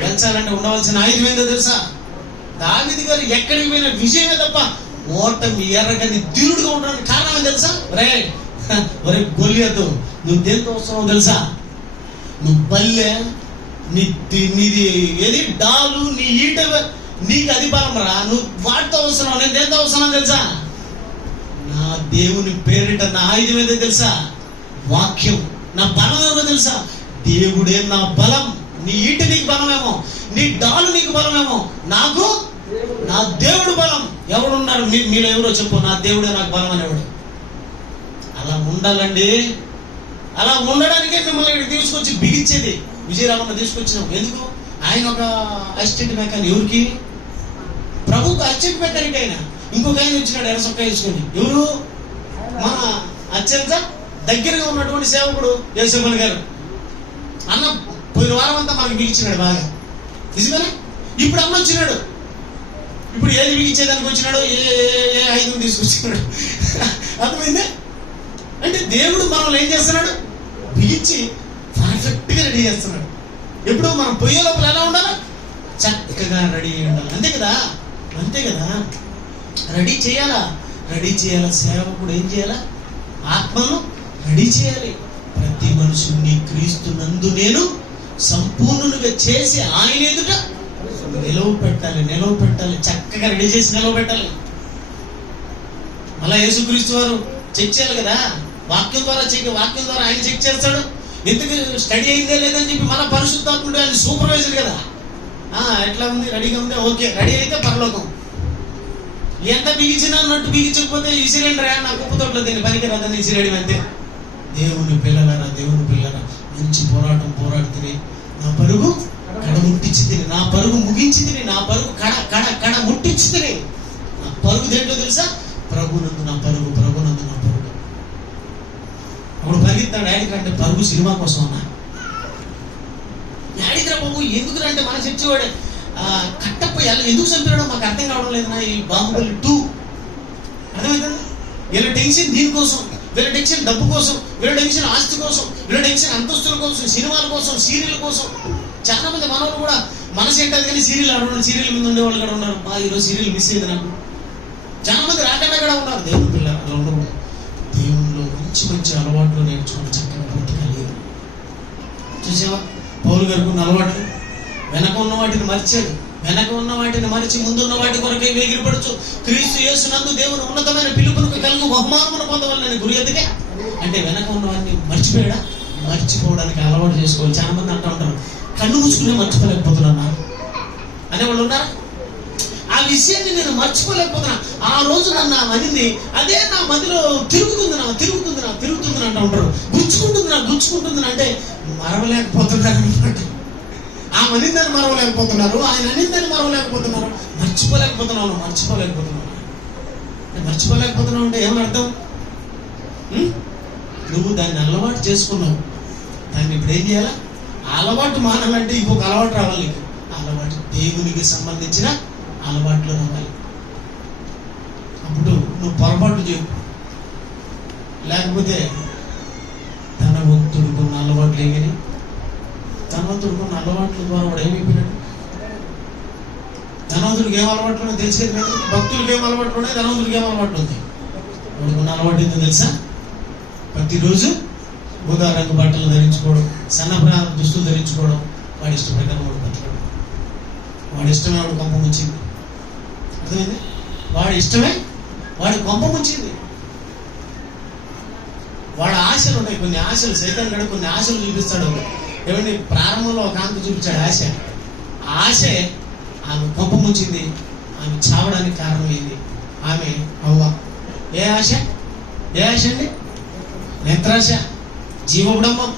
గెలిచాలంటే ఉండవలసిన ఆయుధం ఏంటో తెలుసా? దావీదు గారు ఎక్కడికి పోయినా విజయమే తప్ప ఓటమి ఎర్రగని ధీరుడుగా ఉండడానికి కారణం తెలుసా? ఒరే గొలియతు, నువ్వు దేంతో వస్తున్నావు తెలుసా? నువ్వు బల్లె, నీది ఏది డాలు, నీ ఈట, నీకు అది బలం రా. నువ్వు వాటితో వస్తున్నావు, నేను దేంతో వస్తున్నాను తెలుసా? నా దేవుని పేరిట నా ఆయుధం ఏదో తెలుసా? వాక్యం. నా బలం ఏదో తెలుసా? దేవుడే నా బలం. నీ ఈట నీకు బలమేమో, నీ డాలు నీకు బలమేమో, నాకు నా దేవుడు బలం. ఎవడున్నారు మీలో? ఎవరో చెప్పు, నా దేవుడే నాకు బలం అనేవాడు. అలా ఉండాలండి. అలా ఉండడానికే మిమ్మల్ని ఇక్కడ తీసుకొచ్చి బిగించేది. విజయరామన్న తీసుకొచ్చినాం. ఎందుకు? ఆయన ఒక అసిస్టెంట్ మెకానిక్. ఎవరికి? ప్రభుత్వ అసిస్టెంట్ మెకానిక్. ఆయన ఇంకొక ఆయన వచ్చినాడు ఎర్రసొక్క వేసుకొని. ఎవరు? మన అత్యంత దగ్గరగా ఉన్నటువంటి సేవకుడు యేసప్పన్ గారు. అన్న పోయిన వారం అంతా మనకి బిగించినాడు బాగా. నిజమేనా? ఇప్పుడు అన్న వచ్చినాడు. ఇప్పుడు ఏది బిగించేదానికి వచ్చినాడు? ఏ ఆయుధం తీసుకొచ్చినాడు? అర్థమైందే? అంటే దేవుడు మనల్ని ఏం చేస్తున్నాడు? బిగించి పర్ఫెక్ట్గా రెడీ చేస్తున్నాడు. ఎప్పుడు మనం పోయే లోపల ఎలా ఉండాలి? చక్కగా రెడీ అయ్యి ఉండాలి. అంతే కదా. రెడీ చేయాలా? సేవకుడు ఏం చేయాలా? ఆత్మను రెడీ చేయాలి. ప్రతి మనుషుని క్రీస్తునందు నేను సంపూర్ణునిగా చేసి ఆయన ఎదుట నిలవ పెట్టాలి. చక్కగా రెడీ చేసి నిలవ పెట్టాలి. మళ్ళా యేసుక్రీస్తు వారు చెక్ చేయాలి కదా. వాక్యం ద్వారా ఆయన చెక్ చేస్తాడు. ఎందుకు స్టడీ అయిందే లేదని చెప్పి మళ్ళీ పరిశుద్ధాత్ముడు ఆయన సూపర్వైజర్ కదా. ఎట్లా ఉంది? రెడీగా ఉంది, ఓకే, రెడీ అయితే పరలోకం. ఎంత బిగించినా అన్నట్టు బిగించకపోతే ఇసిరేండ్రా, నా కుప్పతోట్లో దీన్ని పనికి రాదని ఇసిరేయడం అంతే. దేవుని పిల్లలారా, మంచి పోరాడుతుంది. నా పరుగు కడ ముట్టించి తిని, నా పరుగు ముగించి తిని, నా పరుగు కడ ముట్టించి తిని. నా పరుగు దేంట్లో తెలుసా? ప్రభునందు నా పరుగు. అప్పుడు పరిగెత్తాడు డాడీకి. అంటే పరుగు సినిమా కోసం అన్నా. డాడీకి రా బాబు, ఎందుకు రంటే మన చర్చివాడే కట్టప్ప ఎందుకు చంపాడో మాకు అర్థం కావడం లేదు. ఈ బాహుబలి 2 అర్థమవుతుంది. వీళ్ళ టెన్షన్ దీనికోసం, వీళ్ళ టెన్షన్ డబ్బు కోసం, వీళ్ళ టెన్షన్ ఆస్తి కోసం, వీళ్ళ టెన్షన్ అంతస్తుల కోసం, సినిమాల కోసం, సీరియల్ కోసం. చాలా మంది మనవాళ్ళు కూడా మనసు ఏంటది కానీ సీరియల్ ఆడవాళ్ళు, సీరియల్ మీద ఉండేవాళ్ళు కూడా ఉన్నారు. ఈరోజు సీరియల్ మిస్ అయ్యింది నాకు. చాలా మంది రాకుండా కూడా ఉన్నారు. దేవుని పిల్లలు అలా ఉండకూడదు. దేవునిలో మంచి అలవాట్లు నేర్చుకుని చక్కగా బ్రతకాలి. చూసావా? పౌలు గారికి ఉన్న అలవాట్లు. వెనక ఉన్న వాటిని మరిచి ముందున్న వాటి కొరకై వేగిరపడుచు క్రీస్తు యేసునందు దేవుని ఉన్నతమైన పిలుపునకు కలుగు బహుమానమును పొందవాలని గురి ఎదుగే. అంటే వెనక ఉన్నవాడిని మర్చిపోయాడా? మర్చిపోవడానికి అలవాటు చేసుకోవాలి. చాలా మంది అంటూ ఉంటారు, కళ్ళు మూసుకునే మర్చిపోలేకపోతున్నా అనేవాళ్ళు ఉన్నారా? ఆ విషయాన్ని నేను మర్చిపోలేకపోతున్నా. ఆ రోజు నన్ను అనింది, అదే నా మదిలో తిరుగుతుంది అంటూ ఉంటారు. గుచ్చుకుంటుంది అంటే మరవలేకపోతున్నారు అనమాట. ఆ అనిందని మరవలేకపోతున్నారు, ఆయన అనిందని మరవలేకపోతున్నారు. మర్చిపోలేకపోతున్నాను. మర్చిపోలేకపోతున్నావు అంటే ఏమని అర్థం? నువ్వు దాన్ని అలవాటు చేసుకున్నావు. దాన్ని ఇప్పుడు ఏం చేయాలా? అలవాటు మానాలంటే ఇంకొక అలవాటు రావాలి నీకు. అలవాటు దేవునికి సంబంధించిన అలవాట్లు రావాలి. నువ్వు పొరపాటు చేయు. లేకపోతే ధనవంతుడుకున్న అలవాట్లు ఏమని, ధనవంతుడుకున్న అలవాట్ల ద్వారా వాడు ఏమైపోయినాడు? ధనవంతుడికి ఏం అలవాట్లు ఉన్నాయో తెలిసేది లేదు. భక్తులకి ఏం అలవాట్లు ఉన్నాయి, ధనవంతుడికి ఏం అలవాట్లు ఉంది. వాడుకున్న అలవాటు ఏంటో తెలుసా? ప్రతిరోజు ఊదా రంగు బట్టలు ధరించుకోవడం, సన్నప్రాణ దుస్తులు ధరించుకోవడం, వాడి ఇష్ట ప్రకారం వాడు బతకడం. వాడి ఇష్టమే వాడు కొంప ముంచింది. అర్థమైంది? వాడి ఇష్టమే వాడి కొంప ముంచింది. వాడు ఆశలు ఉన్నాయి, కొన్ని ఆశలు. సైతాన్ గడు కొన్ని ఆశలు చూపిస్తాడు. ఏమండి, ప్రారంభంలో ఒక ఆమె చూపించాడు ఆశ. ఆ ఆశే ఆమె కొంప ముంచింది. ఆమె చావడానికి కారణమైంది. ఆమె అవ్వ. ఏ ఆశ? ఏ ఆశ అండి? నేత్రాశ, జీవబుడంబం,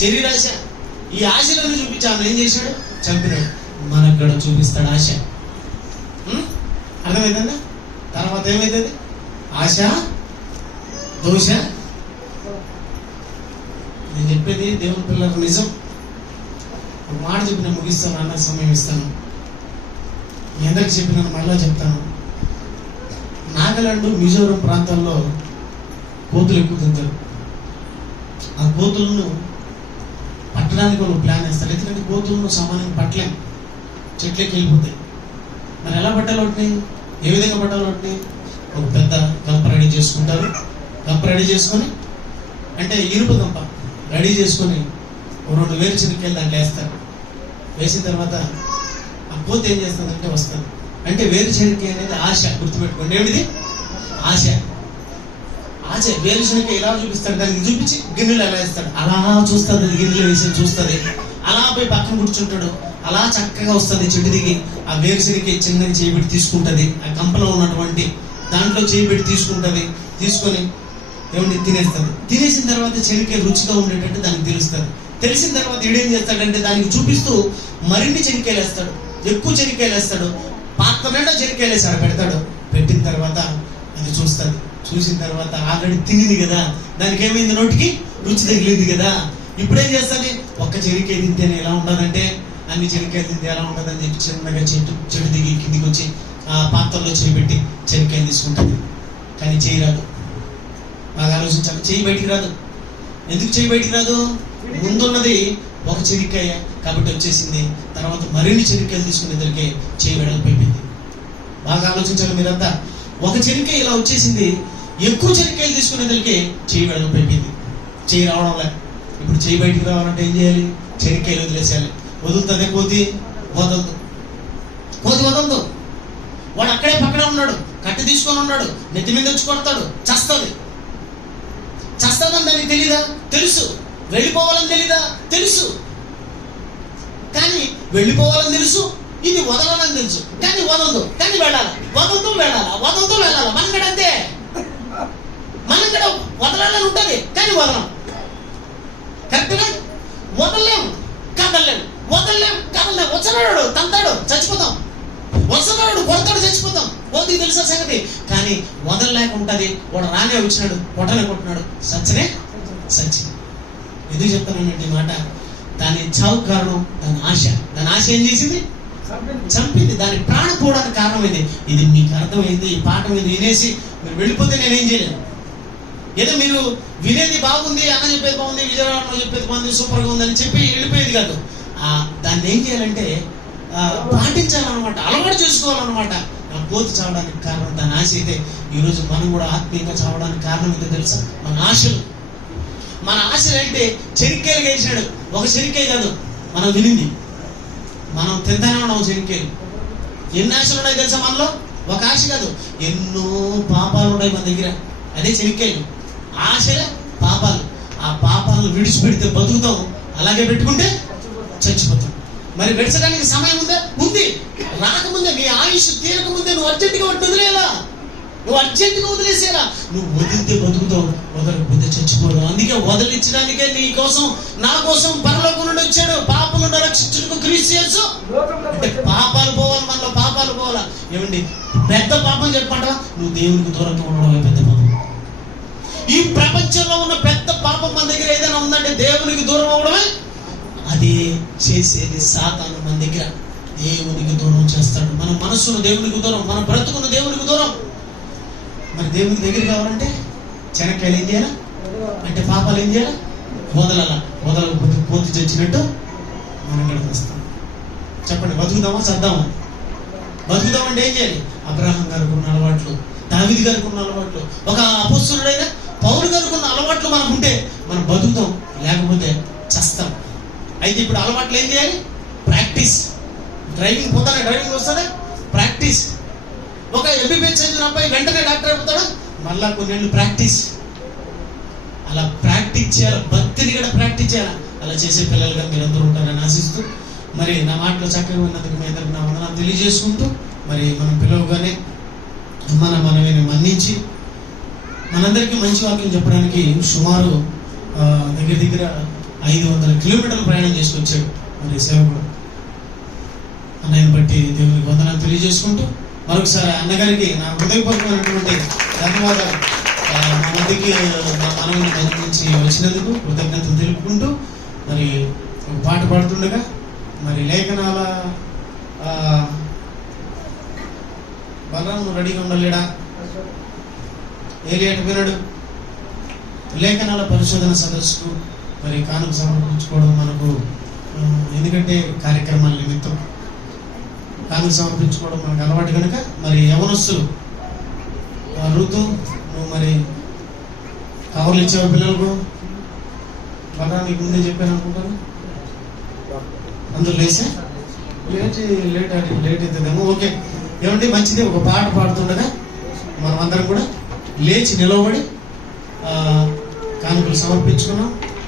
శరీరాశ. ఈ ఆశలను చూపించి ఆమె ఏం చేశాడు? చంపినాడు. మనకు కూడా చూపిస్తాడు ఆశ. అర్థమైందండి? తర్వాత ఏమైతుంది? ఆశ, దోష. నేను చెప్పేది దేవుని పిల్లలకు నిజం. ఒక మాట చెప్పిన ముగిస్తాను, అన్న సమయం ఇస్తాను. మీ అందరికి చెప్పినాను, మళ్ళా చెప్తాను. నాగాలాండ్, మిజోరం ప్రాంతాల్లో కోతులు ఎక్కువ తింటారు. ఆ కోతులను పట్టడానికి వాళ్ళు ప్లాన్ వేస్తారు. ఎందుకంటే కోతులను సమానంగా పట్టలేం, చెట్లకి వెళ్ళిపోతాయి. మరి ఎలా పట్టాలి వాటిని? ఏ విధంగా పట్టాలి వాటిని? ఒక పెద్ద గంప రెడీ చేసుకుంటారు. గంప రెడీ చేసుకొని, అంటే ఇనుప గంప రెడీ చేసుకొని 2 వేరుశనగకాయలు దాంట్లో వేస్తారు. వేసిన తర్వాత ఆ కోత ఏం చేస్తుందంటే వస్తుంది. అంటే వేరుశనగకాయ అనేది ఆశ. గుర్తుపెట్టుకోండి, ఏమిటి? ఆశ. ఆశ. వేరుశనగకాయ ఇలా చూపిస్తాడు, దానికి చూపించి గిన్నెలు ఎలా వేస్తాడు. అలా చూస్తుంది, అది గిన్నెలు వేసి చూస్తుంది. అలా పోయి పక్కన కూర్చుంటాడు. అలా చక్కగా వస్తుంది చెట్టు దిగి. ఆ వేరుశనగకాయ చిన్నగా చేయబెట్టి తీసుకుంటుంది. ఆ కంపలో ఉన్నటువంటి దాంట్లో చేయబెట్టి తీసుకుంటుంది. తీసుకొని ఏమండి తినేస్తుంది. తినేసిన తర్వాత చెనికాయ రుచిగా ఉండేటట్టు దానికి తెలుస్తుంది. తెలిసిన తర్వాత ఈడేం చేస్తాడంటే దానికి చూపిస్తూ మరిన్ని చెనికాయలు వేస్తాడు, ఎక్కువ చెనికాయలు వేస్తాడు. పాత్ర నిండా చెనికాయలు వేసాడు, పెడతాడు. పెట్టిన తర్వాత అది చూస్తుంది. చూసిన తర్వాత ఆల్రెడీ తినింది కదా, దానికి ఏమైంది? నోటికి రుచి తగిలింది కదా. ఇప్పుడేం చేస్తుంది? ఒక్క చెనికాయ తింటేనే ఎలా ఉండదంటే అన్ని చెనికాయలు తింటే ఎలా ఉండదని చెప్పి చిన్నగా చెట్టు దిగి కిందికి వచ్చి ఆ పాత్రలో చేపెట్టి చెనికాయలు తీసుకుంటుంది. కానీ చేయి రాదు. బాగా ఆలోచించాలి. చేయి బయటికి రాదు. ఎందుకు చేయి బయటికి రాదు? ముందున్నది ఒక చెనికాయ కాబట్టి వచ్చేసింది. తర్వాత మరిన్ని చెనికాయలు తీసుకునేసరికి చేయి వెడల్పోయింది. బాగా ఆలోచించాలి మీరంతా. ఒక చెనికాయ ఇలా వచ్చేసింది, ఎక్కువ చెనికాయలు తీసుకునేసరికి చేయి వెడల్పోయింది. చేయి రావడం లే. ఇప్పుడు చేయి బయటికి రావాలంటే ఏం చేయాలి? చెనికాయలు వదిలేసేయాలి. వదులుతుంది కోతి? వదలదు. కోతి వదలదు. వాడు అక్కడే పక్కనే ఉన్నాడు, కట్టి తీసుకొని ఉన్నాడు, నెత్తి మీద వచ్చి కొడతాడు, చస్తుంది. చస్తానని దానికి తెలీదా? తెలుసు. వెళ్ళిపోవాలని తెలీదా? తెలుసు. కానీ వెళ్ళిపోవాలని తెలుసు, ఇది వదలాలని తెలుసు. కానీ వదలదు. కానీ వెళ్ళాలి, వదలదు వెళ్ళాలా, వదలదు వెళ్ళాలా. మనం కూడా అంతే. మనం కూడా వదలాలని ఉంటుంది, కానీ వదలం. కరెక్ట్గా వదలలేము, కదలలేము. వదలలేము, కదలలేము. వచ్చాడు తంతాడు, చచ్చిపోతాం. వస్తున్నాడు, కొడతాడు, చచ్చిపోతాం. కోతికి తెలుసా సంగతి. కానీ వదలలేక ఉంటుంది. వాడు రానే వచ్చినాడు, కొట్టనే కొట్టినాడు, సచ్చనే సచ్చి. ఎందుకు చెప్తానంటే మాట, దాని చావు కారణం దాని ఆశ. దాని ఆశ ఏం చేసింది? చంపింది. దాని ప్రాణం పోవడానికి కారణమైంది. ఇది మీకు అర్థమైంది. ఈ పాఠం మీద వినేసి మీరు వెళ్ళిపోతే నేనేం చేయలేను. ఏదో మీరు వినేది బాగుంది, అన్న చెప్పేది బాగుంది, విజయవాడలో చెప్పేది బాగుంది, సూపర్గా ఉందని చెప్పి వెళ్ళిపోయేది కాదు. దాన్ని ఏం చేయాలంటే పాటించాలన్నమాట, అలవాటు చేసుకోవాలన్నమాట. నా కోతి చావడానికి కారణం దాని ఆశ అయితే ఈరోజు మనం కూడా ఆత్మీయంగా చావడానికి కారణం ఏంటో తెలుసా? మన ఆశలు. మన ఆశలు అంటే చెనిక్కాయలు వేసాడు. ఒక చెనిక్కాయ కాదు మనం వినింది, మనం తింటానే ఉన్నాం చెనిక్కాయలు. ఎన్ని ఆశలు ఉన్నాయి తెలుసా మనలో? ఒక ఆశ కాదు, ఎన్నో పాపాలు ఉన్నాయి మన దగ్గర. అదే చెనిక్కాయలు. ఆశలే పాపాలు. ఆ పాపాలను విడిచిపెడితే బతుకుతాం, అలాగే పెట్టుకుంటే చచ్చిపోతాం. మరి వెచ్చడానికి సమయం ఉందా? ఉంది. రాకముందే, నీ ఆయుష్ తీరకముందే నువ్వు అర్జెంటుగా వదిలేలా, నువ్వు అర్జెంటుగా వదిలేసేలా. నువ్వు వదిలితే బతుకుతావు, వదలకపోతే చచ్చిపోతావు. అందుకే వదిలించడానికే నీ కోసం, నా కోసం పరలోకం నుండి వచ్చాడు. పాపం నుండి రక్షించుటకు క్రీస్తు యేసు. అంటే పాపాలు పోవాలి, మనలో పాపాలు పోవాలా. ఏమండి, పెద్ద పాపం చెప్పంట, నువ్వు దేవునికి దూరంగా ఉండడమే పెద్ద పాపం. ఈ ప్రపంచంలో ఉన్న పెద్ద పాపం మన దగ్గర ఏదైనా ఉందంటే దేవునికి దూరం అవడమే. అది చేసేది సాతాను మన దగ్గర. దేవునికి దూరం చేస్తాడు. మన మనస్సును దేవునికి దూరం, మన బ్రతుకును దేవునికి దూరం. మరి దేవునికి దగ్గర కావాలంటే చెనక్కాయలు ఏం చేయాలా అంటే పాపాలు ఏం చేయాలా వదలకపోతే పోతు చచ్చినట్టు మనం ఇక్కడికి వస్తాం. చెప్పండి, బతుకుదామా చద్దామా? బతుకుదామంటే ఏం చేయాలి? అబ్రహాం గారికి ఉన్న అలవాట్లు, దావీదు గారికి ఉన్న అలవాట్లు, ఒక అపోస్తలుడైన పౌలు గారికి ఉన్న అలవాట్లు మనకు ఉంటే మనం బతుకుతాం, లేకపోతే చస్తాం. అయితే ఇప్పుడు అలవాట్లు ఏం చేయాలి? ప్రాక్టీస్. డ్రైవింగ్ పోతానే డ్రైవింగ్ వస్తుందా? ప్రాక్టీస్. ఒక ఎంబీబీఎస్ చదివిన అబ్బాయి వెంటనే డాక్టర్ అయిపోతాడా? మళ్ళా కొన్నేళ్ళు ప్రాక్టీస్. అలా ప్రాక్టీస్ చేయాలి, భక్తిని కూడా ప్రాక్టీస్ చేయాలి. అలా చేసే పిల్లలుగా మీరందరూ ఉంటారని ఆశిస్తూ, మరి నా మాటలో చక్కగా ఉన్నందుకు మీ అందరికి నా వందనాలు తెలియజేసుకుంటూ, మరి మనం పిలవగానే మనవిని మన్నించి మనందరికీ మంచి వాక్యం చెప్పడానికి సుమారు దగ్గర 500 కిలోమీటర్లు ప్రయాణం చేసుకొచ్చాడు మరి సేవకుడు. అన్నయ్యని బట్టి దేవునికి వందనాలు తెలియజేసుకుంటూ, మరొకసారి అన్నగారికి నా హృదయపూర్వకమైనటువంటి ధన్యవాదాలు. మా మధ్యకి మా మనవిని మన్నించి వచ్చినందుకు కృతజ్ఞతలు తెలుపుకుంటూ, మరి ఒక పాట పాడుతుండగా మరి లేఖనాల బలరాము రెడీగా ఉండలేడా? ఏలియాట వినడు. లేఖనాల పరిశోధన సదస్సుకు మరి కానుక సమర్పించుకోవడం మనకు, ఎందుకంటే కార్యక్రమాల నిమిత్తం కానుక సమర్పించుకోవడం మనకు అలవాటు కనుక, మరి యవనస్తులు ఋతు నువ్వు మరి కవర్లు ఇచ్చావు పిల్లలకు. బలరా నీకు ముందే చెప్పాను అనుకుంటాను. అందరూ లేసా? లేట్ అవుతుందేమో. ఓకే, ఏమంటే మంచిది. ఒక పాట పాడుతుండగా మనం అందరం కూడా లేచి నిలవబడి కానుకలు సమర్పించుకున్నాం.